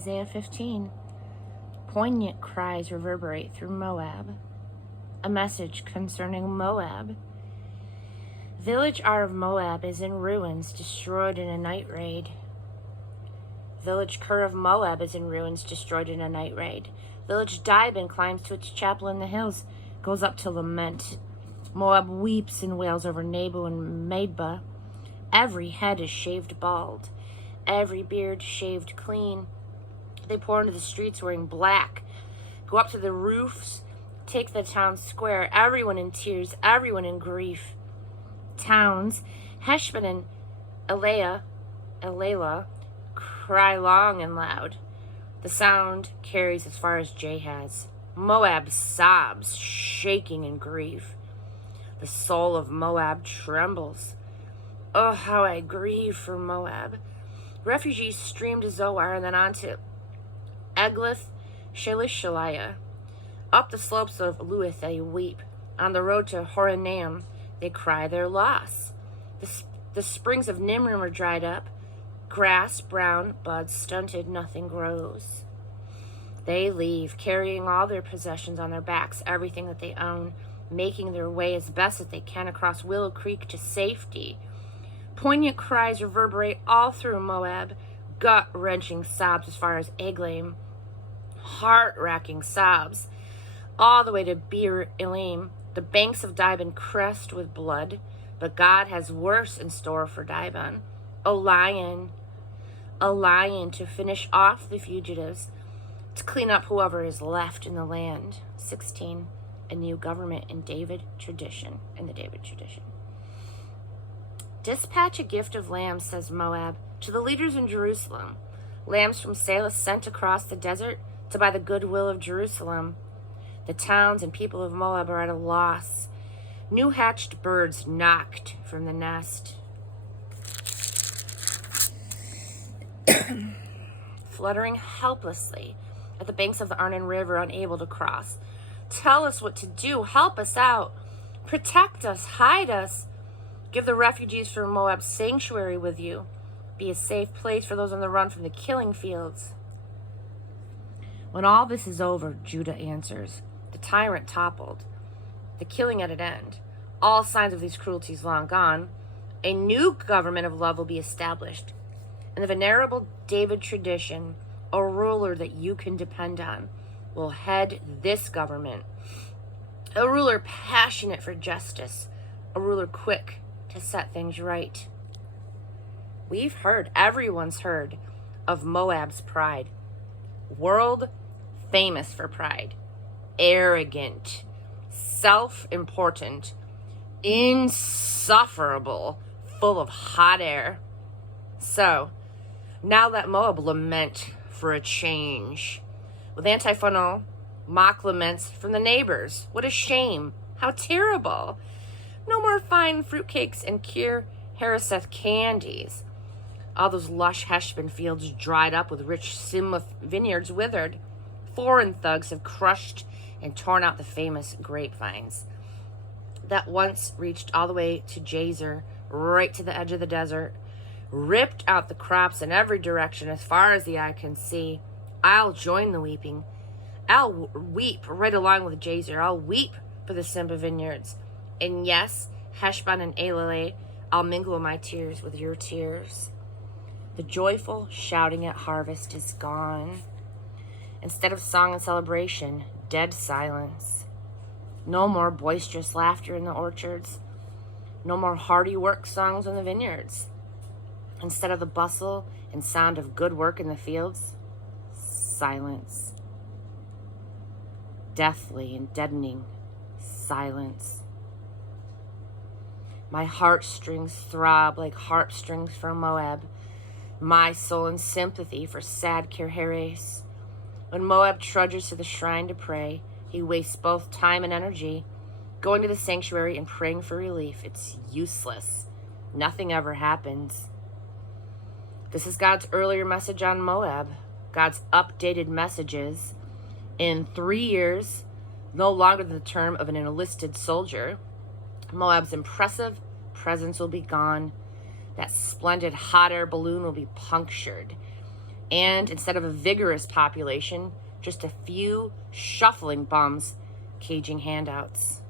Isaiah 15. Poignant cries reverberate through Moab. A message concerning Moab. Village Ar of Moab is in ruins, destroyed in a night raid. Village Ker of Moab is in ruins, destroyed in a night raid. Village Dibon climbs to its chapel in the hills, goes up to lament. Moab weeps and wails over Nebo and Medeba. Every head is shaved bald, every beard shaved clean. They pour into the streets wearing black, go up to the roofs, take the town square, everyone in tears, everyone in grief. Towns, Heshbon and Elah, cry long and loud. The sound carries as far as Jahaz. Moab sobs, shaking in grief. The soul of Moab trembles. Oh, how I grieve for Moab. Refugees stream to Zoar and then on to Eglath Shalishaliah. Up the slopes of Luith they weep. On the road to Horonaim they cry their loss. The springs of Nimrim are dried up. Grass, brown, buds stunted, nothing grows. They leave, carrying all their possessions on their backs, everything that they own, making their way as best that they can across Willow Creek to safety. Poignant cries reverberate all through Moab, gut-wrenching sobs as far as Eglaim, heart-racking sobs all the way to Beer Elim. The banks of Dibon crest with blood, but God has worse in store for Dibon. A lion to finish off the fugitives, to clean up whoever is left in the land. 16, a new government in the David tradition. Dispatch a gift of lambs, says Moab, to the leaders in Jerusalem. Lambs from Selah sent across the desert to buy the goodwill of Jerusalem. The towns and people of Moab are at a loss. New hatched birds knocked from the nest. Fluttering helplessly at the banks of the Arnon River, unable to cross. Tell us what to do. Help us out. Protect us. Hide us. Give the refugees from Moab sanctuary with you. Be a safe place for those on the run from the killing fields. When all this is over, Judah answers, the tyrant toppled, the killing at an end, all signs of these cruelties long gone, a new government of love will be established. In the venerable David tradition, a ruler that you can depend on will head this government. A ruler passionate for justice, a ruler quick to set things right. We've heard, everyone's heard, of Moab's pride. World famous for pride. Arrogant, self-important, insufferable, full of hot air. So, now let Moab lament for a change. With antiphonal, mock laments from the neighbors. What a shame. How terrible. No more fine fruitcakes and Kir Hareseth candies. All those lush Heshbon fields dried up with rich Simloth vineyards withered. Foreign thugs have crushed and torn out the famous grapevines that once reached all the way to Jazer, right to the edge of the desert, ripped out the crops in every direction as far as the eye can see. I'll join the weeping. I'll weep right along with Jazer. I'll weep for the Simba vineyards. And yes, Heshbon and Elaleh, I'll mingle my tears with your tears. The joyful shouting at harvest is gone. Instead of song and celebration, dead silence. No more boisterous laughter in the orchards. No more hearty work songs in the vineyards. Instead of the bustle and sound of good work in the fields, silence. Deathly and deadening silence. My heartstrings throb like harpstrings from Moab, my soul in sympathy for sad Kir-Hares. When Moab trudges to the shrine to pray, he wastes both time and energy going to the sanctuary and praying for relief. It's useless. Nothing ever happens. This is God's earlier message on Moab. God's updated messages. In 3 years, no longer the term of an enlisted soldier, Moab's impressive presence will be gone. That splendid hot air balloon will be punctured. And instead of a vigorous population, just a few shuffling bums caging handouts.